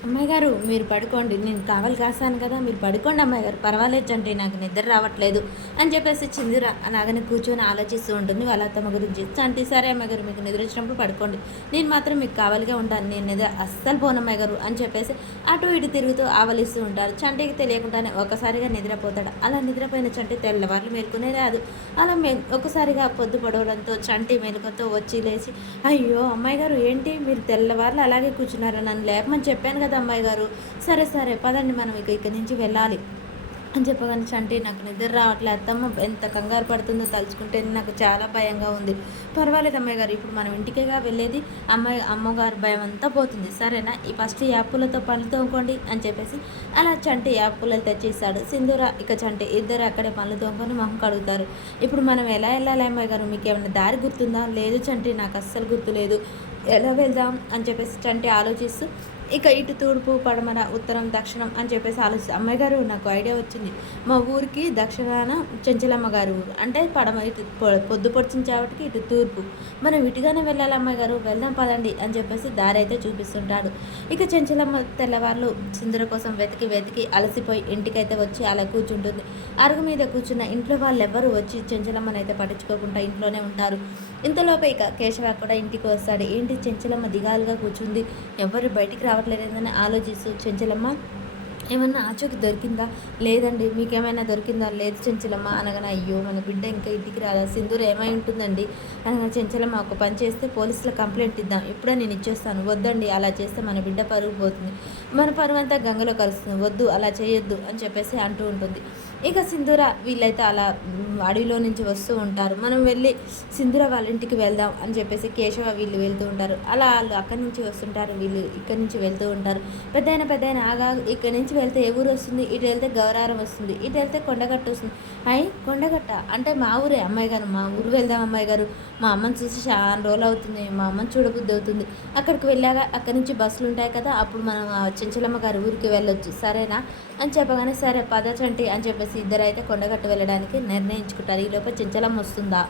అమ్మాయి గారు మీరు పడుకోండి. నేను కావాలి కాసాను కదా! మీరు పడుకోండి అమ్మాయి గారు. పర్వాలేదు చంటి నాకు నిద్ర రావట్లేదు అని చెప్పేసి చిందిర అలాగనే కూర్చొని ఆలోచిస్తూ ఉంటుంది వాళ్ళ అత్తమ్మ గురించి. చంటి సరే అమ్మాయి గారు మీకు నిద్ర వచ్చినప్పుడు పడుకోండి. నేను మాత్రం మీకు కావాలిగా ఉంటాను. నేను నిద్ర అస్సలు పోను అమ్మాయి గారు అని చెప్పేసి అటు ఇటు తిరుగుతూ ఆవలిస్తూ ఉంటారు. చంటికి తెలియకుండానే ఒక్కసారిగా నిద్రపోతాడు. అలా నిద్రపోయిన చంటి తెల్లవార్లు మేలుకునే రాదు. అలా ఒక్కసారిగా పొద్దు పొడవడంతో చంటి మెలకువతో వచ్చి లేచి అయ్యో అమ్మాయి గారు ఏంటి మీరు తెల్లవార్లు అలాగే కూర్చున్నారు నన్ను లేపమని చెప్పాను కదా అమ్మాయి గారు. సరే సరే పదండి మనం ఇక్కడి నుంచి వెళ్ళాలి అని చెప్పగానే చంటి నాకు నిద్ర రావట్లే అత్తమ్మ ఎంత కంగారు పడుతుందో తలుచుకుంటే నాకు చాలా భయంగా ఉంది. పర్వాలేదు అమ్మాయి గారు ఇప్పుడు మనం ఇంటికేగా వెళ్ళేది అమ్మగారు భయం అంతా పోతుంది సరేనా ఈ ఫస్ట్ యాప్పులతో పనులు తోముకోండి అని చెప్పేసి అలా చంటి యాప్పులలు తెచ్చేస్తాడు. సింధూర ఇక చంటి ఇద్దరు అక్కడే పనులు తోముకొని మొహం కడుగుతారు. ఇప్పుడు మనం ఎలా వెళ్ళాలి అమ్మాయి గారు మీకు ఏమైనా దారి గుర్తుందా? లేదు చంటి నాకు అస్సలు గుర్తు లేదు. ఎలా వెళ్దాం అని చెప్పేసి చంటి ఆలోచిస్తూ ఇక ఇటు తూర్పు పడమర ఉత్తరం దక్షిణం అని చెప్పేసి ఆలోచిస్తాను. అమ్మాయి గారు నాకు ఐడియా వచ్చింది. మా ఊరికి దక్షిణాన చెంచలమ్మ గారి ఊరు అంటే పడమ ఇటు పొద్దు పొడిచిన చావటికి ఇటు తూర్పు మనం ఇటుగానే వెళ్ళాలి అమ్మాయి గారు వెళ్దాం పదండి అని చెప్పేసి దారి అయితే చూపిస్తుంటాడు. ఇక చెంచలమ్మ తెల్లవార్లు సింధుర కోసం వెతికి వెతికి అలసిపోయి ఇంటికైతే వచ్చి అలా కూర్చుంటుంది. అరుగు మీద కూర్చున్న ఇంట్లో వాళ్ళు ఎవ్వరు వచ్చి చెంచలమ్మని అయితే పట్టించుకోకుండా ఇంట్లోనే ఉంటారు. ఇంతలోపే ఇక కేశవ కూడా ఇంటికి వస్తాడు. ఏంటి చెంచలమ్మ దిగాలుగా కూర్చుంది ఎవరు బయటికి రావట్లేదని ఆలోచిస్తూ చెంచలమ్మ ఏమన్నా ఆచూకి దొరికిందా? లేదండి మీకేమైనా దొరికిందా? లేదు చెంచలమ్మ అనగానే అయ్యో మన బిడ్డ ఇంకా ఇంటికి రాదా సింధూర్ ఏమై ఉంటుందండి అనగా చెంచలమ్మ ఒక పని చేస్తే పోలీసులో కంప్లైంట్ ఇద్దాం ఇప్పుడే నేను ఇచ్చేస్తాను. వద్దండి అలా చేస్తే మన బిడ్డ పరుగు పోతుంది మన పరువు అంతా గంగలో కలుస్తుంది వద్దు అలా చేయొద్దు అని చెప్పేసి అంటూ ఉంటుంది. ఇక సింధూర వీళ్ళైతే అలా అడవిలో నుంచి వస్తూ ఉంటారు. మనం వెళ్ళి సింధూర వాళ్ళ ఇంటికి వెళ్దాం అని చెప్పేసి కేశవ వీళ్ళు వెళ్తూ ఉంటారు. అలా వాళ్ళు అక్కడి నుంచి వస్తుంటారు వీళ్ళు ఇక్కడి నుంచి వెళ్తూ ఉంటారు. పెద్దయిన ఆగా ఇక్కడి నుంచి వెళ్తే ఏ ఊరు వస్తుంది? ఇటు వెళ్తే గౌరారం వస్తుంది ఇటు వెళ్తే కొండగట్ట వస్తుంది. అయ్యి కొండగట్ట అంటే మా ఊరే అమ్మాయి గారు మా ఊరు వెళ్దాం అమ్మాయి గారు మా అమ్మని చూసి చాలా రోజులు అవుతుంది మా అమ్మని చూడబుద్ధి అవుతుంది. అక్కడికి వెళ్ళాక అక్కడి నుంచి బస్సులు ఉంటాయి కదా అప్పుడు మనం చెంచలమ్మ గారి ఊరికి వెళ్ళొచ్చు సరేనా అని చెప్పగానే సరే పద చంటి అని చెప్పేసి ఇద్దరైతే కొండగట్టు వెళ్ళడానికి నిర్ణయించుకుంటారు. ఈలోపు చెంచలమ్మ వస్తుందా